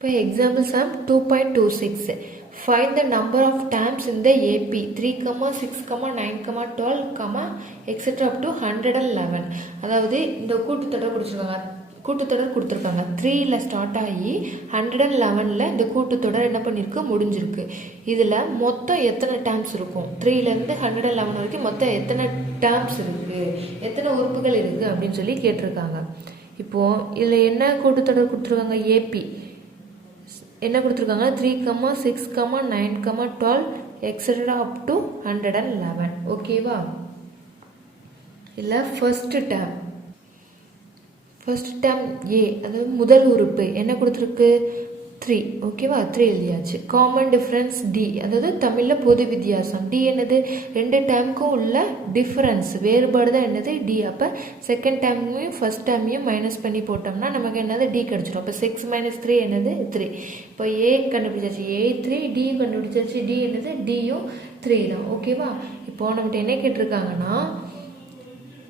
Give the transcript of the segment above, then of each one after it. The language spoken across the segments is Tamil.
இப்போ example some 2.26. Find the number of terms in the AP 3, 6, 9, 12, etc. up to 111. அதாவது இந்த கூட்டுத்தொடர் கொடுத்துருக்காங்க 3ல ஸ்டார்ட் ஆகி 111ல் இந்த கூட்டுத்தொடர் என்ன பண்ணியிருக்கு, முடிஞ்சிருக்கு. இதில் மொத்தம் எத்தனை டேர்ம்ஸ் இருக்கும், 3லேருந்து 111 வரைக்கும் மொத்தம் எத்தனை டேர்ம்ஸ் இருக்குது, எத்தனை உறுப்புகள் இருக்குது அப்படின்னு சொல்லி கேட்டிருக்காங்க. இப்போது இதில் என்ன கூட்டுத்தொடர் கொடுத்துருக்காங்க, ஏபி என்ன கொடுத்துருக்காங்க, 3, 6, 9, 12 எக்ஸெட்ரா அப் டு 111. ஓகேவா? இல்லை ஃபர்ஸ்ட் டேர்ம் ஏ, அதாவது முதல் உறுப்பு என்ன கொடுத்துருக்கு, 3. ஓகேவா? 3 எழுதியாச்சு. காமன் டிஃப்ரென்ஸ் டி, அதாவது தமிழில் பொது வித்தியாசம். டி என்னது, ரெண்டு டேர்முக்கும் உள்ள டிஃப்ரென்ஸ் வேறுபாடு தான் என்னது, டி. அப்போ செகண்ட் டேர்மையும் ஃபர்ஸ்ட் டேர்மையும் மைனஸ் பண்ணி போட்டோம்னா நமக்கு என்னது, டி கிடச்சிடும். அப்போ 6 - 3 என்னது, 3. இப்போ ஏ கண்டுபிடிச்சாச்சு, ஏ 3, டி கண்டுபிடிச்சாச்சு, டி என்னது, டியும் 3 தான். ஓகேவா? இப்போ நம்மகிட்ட என்ன கேட்டிருக்காங்கன்னா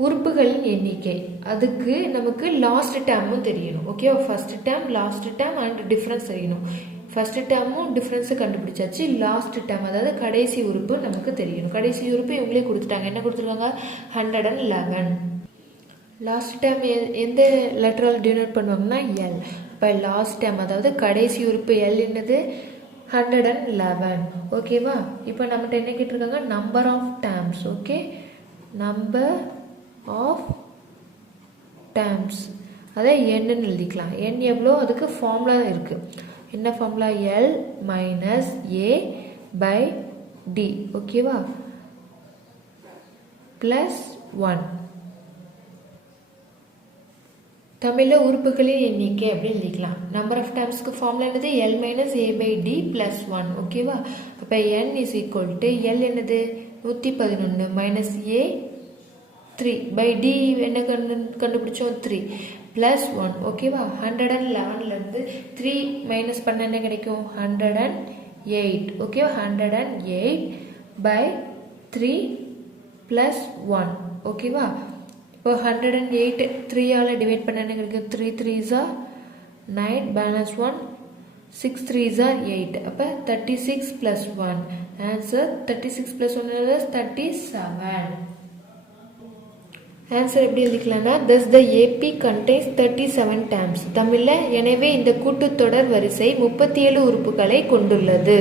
உறுப்புகளின் எண்ணிக்கை, அதுக்கு நமக்கு லாஸ்ட் டேர்மும் தெரியணும். ஓகேவா? First term, last term and difference தெரியணும். ஃபர்ஸ்ட் டேர்மும் டிஃப்ரென்ஸு கண்டுபிடிச்சாச்சு. லாஸ்ட் டேர்ம் அதாவது கடைசி உறுப்பு நமக்கு தெரியணும். கடைசி உறுப்பு இவங்களே கொடுத்துட்டாங்க. என்ன கொடுத்துருக்காங்க, 111. லாஸ்ட் டேர்ம் எந்த லெட்டரால் டினோட் பண்ணுவாங்கன்னா எல். இப்போ லாஸ்ட் டேர்ம் அதாவது கடைசி உறுப்பு எல் என்னது, 111. ஓகேவா? இப்போ நம்மகிட்ட என்ன கேட்டிருக்காங்க, number of terms. Okay, number of terms அதை என்னு எழுதிக்கலாம். என் எவ்வளோ, அதுக்கு ஃபார்முலா இருக்குது. என்ன formula, l minus a by d. ஓகேவா? ப்ளஸ் 1. தமிழில் உறுப்புகளின் எண்ணிக்கை அப்படின்னு எழுதிக்கலாம். நம்பர் ஆஃப் டேர்ம்ஸ்க்கு ஃபார்முலா என்னது, l minus a by d plus 1. ஓகேவா? அப்போ n is equal to l என்னது 111 மைனஸ் ஏ 3 பை டி என்ன கண்டுபிடிச்சோம், 3 ப்ளஸ் 1. ஓகேவா? 111லேருந்து 3 மைனஸ் பண்ண என்ன கிடைக்கும், 108. ஓகேவா? 108 பை 3 ப்ளஸ் 1. ஓகேவா? இப்போ 108 3ஆல் டிவைட் பண்ண என்ன கிடைக்கும், 3 3s are 9 balance 1, 6 3s are 8. அப்போ 36 ப்ளஸ் 1. Answer 36 plus 1 37. ஆன்சர் எப்படி எழுதிக்கலாம்னா, thus the AP contains 37 terms. தமிழில் எனவே இந்த கூட்டுத்தொடர் வரிசை 37 உறுப்புகளை கொண்டுள்ளது.